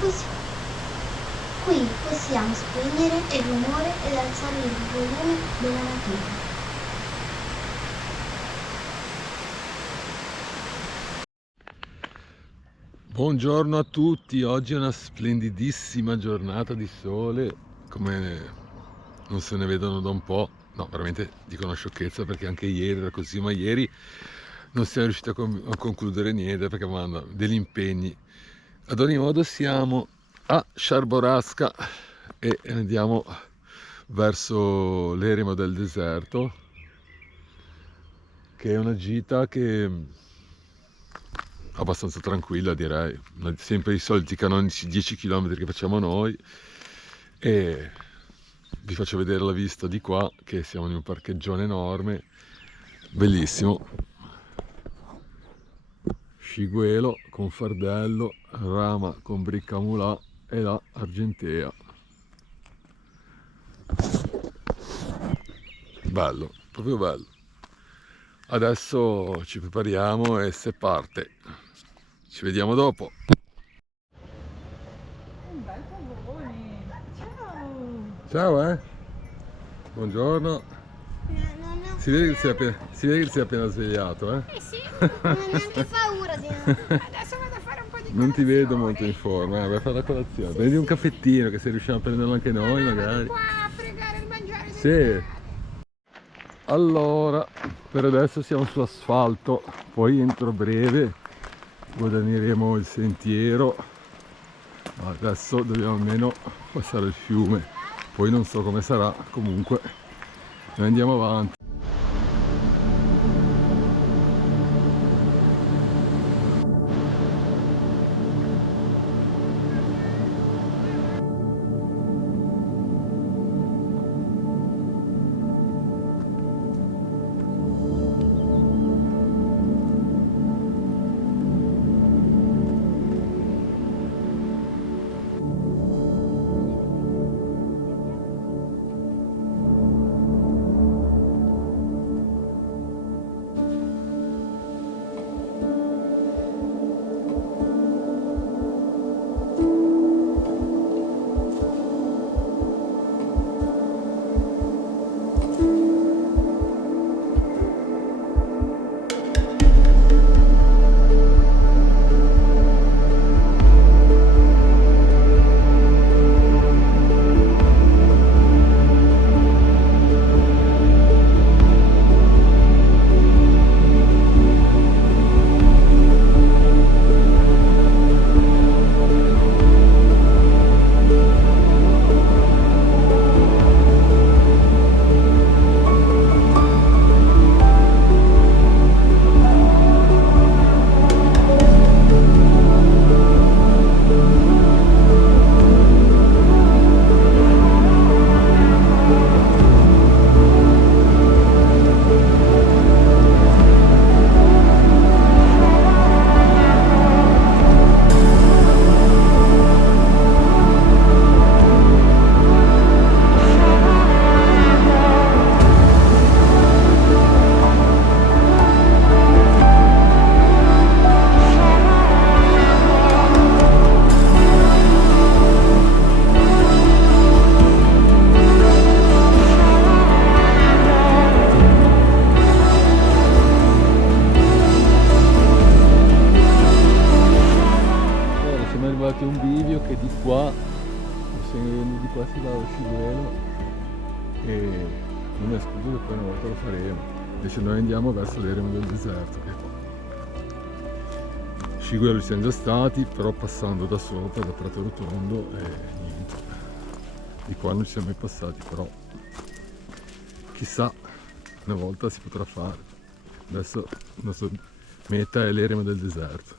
Qui possiamo spegnere il rumore ed alzare il volume della natura. Buongiorno a tutti, oggi è una splendidissima giornata di sole, come non se ne vedono da un po'. No, veramente dico una sciocchezza perché anche ieri era così, ma ieri non siamo riusciti a concludere niente perché avevamo degli impegni. Ad ogni modo siamo a Sciarborasca e andiamo verso l'eremo del deserto, che è una gita che abbastanza tranquilla, direi, sempre i soliti canonici 10 km che facciamo noi, e vi faccio vedere la vista di qua, che siamo in un parcheggione enorme, bellissimo, Sciguelo con fardello, Rama con Briccamulà e la Argentea. Bello, proprio bello. Adesso ci prepariamo e se parte. Ci vediamo dopo. Un bel pavone. Ciao. Ciao, buongiorno. Si vede che si è appena svegliato, Eh sì, Non ho neanche paura di adesso vado a fare un po' di Non ti vedo colazione. molto in forma, vai a fare la colazione. Prendi un caffettino, che se riusciamo a prenderlo anche noi Vado magari. qua a fregare il mangiare. Sì. Allora, per adesso siamo su asfalto, poi entro breve guadagneremo il sentiero. Adesso dobbiamo almeno passare il fiume, poi non so come sarà, comunque noi andiamo avanti. Un bivio che di qua, di qua si va allo Sciguelo e non è escluso che poi una volta lo faremo. Invece noi andiamo verso l'eremo del deserto, che Sciguelo ci siamo già stati, però passando da sopra, da Prato Rotondo, e niente, di qua non ci siamo mai passati, però chissà, una volta si potrà fare. Adesso la nostra meta è l'eremo del deserto.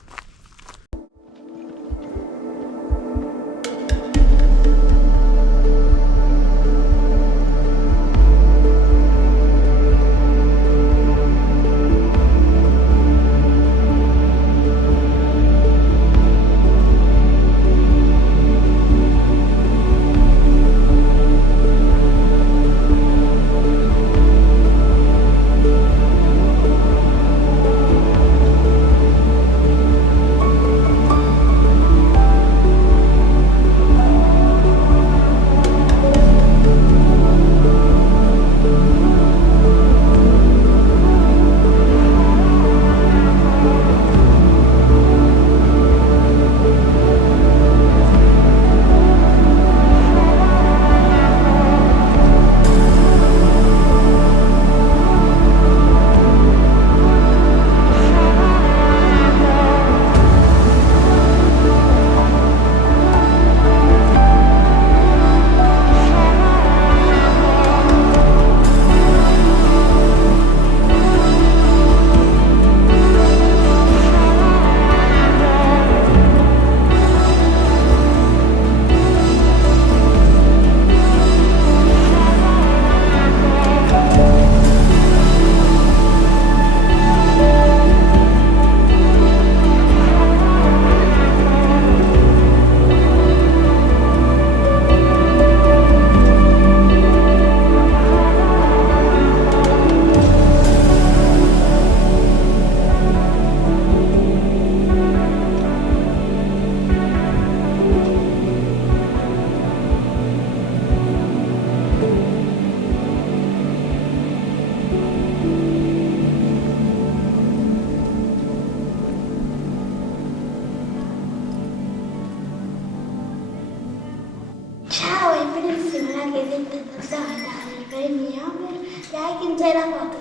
che siete da dare per i miei amori, like in la foto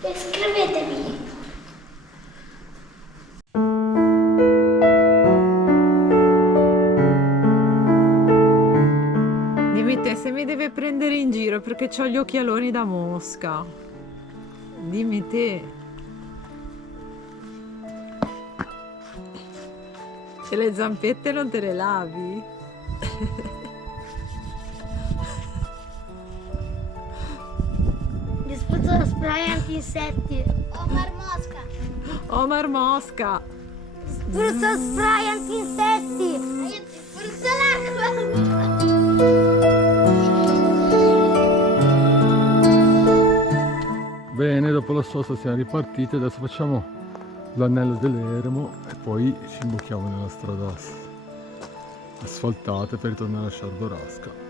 e iscrivetevi. Dimmi te se mi deve prendere in giro perché ho gli occhialoni da mosca. Dimmi te. E le zampette non te le lavi? Mi spruzzo lo spray anti-insetti. Omar Mosca. Omar Mosca. Spruzzo lo spray anti-insetti. Io ti spruzzo l'acqua. Bene, dopo la sosta siamo ripartiti, adesso facciamo l'anello dell'eremo e poi ci imbocchiamo nella strada asfaltata per ritornare a Sciarborasca.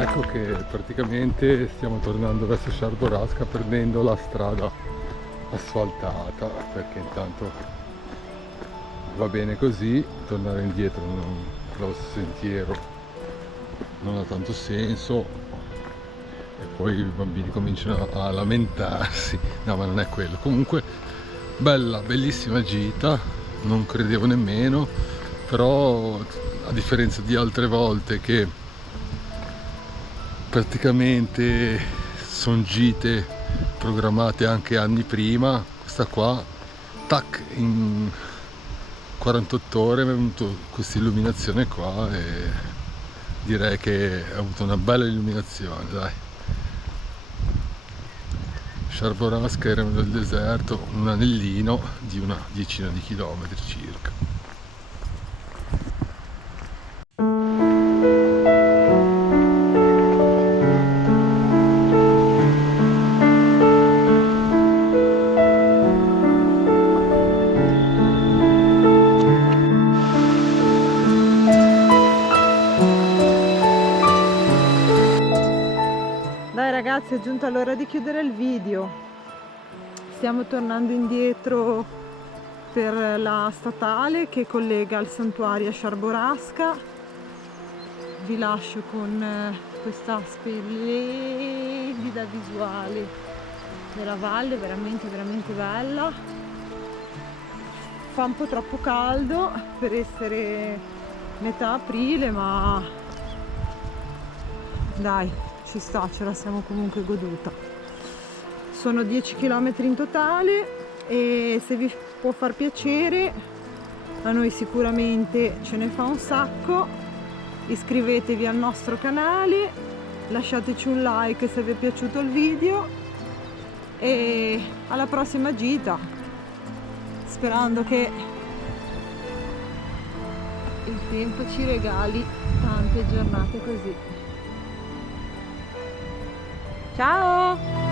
Ecco che praticamente stiamo tornando verso Sciarborasca prendendo la strada asfaltata, perché intanto va bene così, tornare indietro lo sentiero non ha tanto senso e poi i bambini cominciano a lamentarsi. No, ma non è quello. Comunque bella, bellissima gita, non credevo nemmeno, però a differenza di altre volte che praticamente sono gite programmate anche anni prima, questa qua tac, in 48 ore è venuta questa illuminazione qua e direi che ha avuto una bella illuminazione, dai. Sciarborasca, Eremo del Deserto, un anellino di una decina di chilometri circa. Dai ragazzi, è giunta l'ora di chiudere il video. Stiamo tornando indietro per la statale che collega il santuario a Sciarborasca. Vi lascio con questa splendida visuale della valle, veramente bella. Fa un po' troppo caldo per essere metà aprile, ma dai, ci sta, ce la siamo comunque goduta. Sono 10 km in totale e se vi può far piacere, a noi sicuramente ce ne fa un sacco. Iscrivetevi al nostro canale, lasciateci un like se vi è piaciuto il video e alla prossima gita, sperando che il tempo ci regali tante giornate così. Ciao!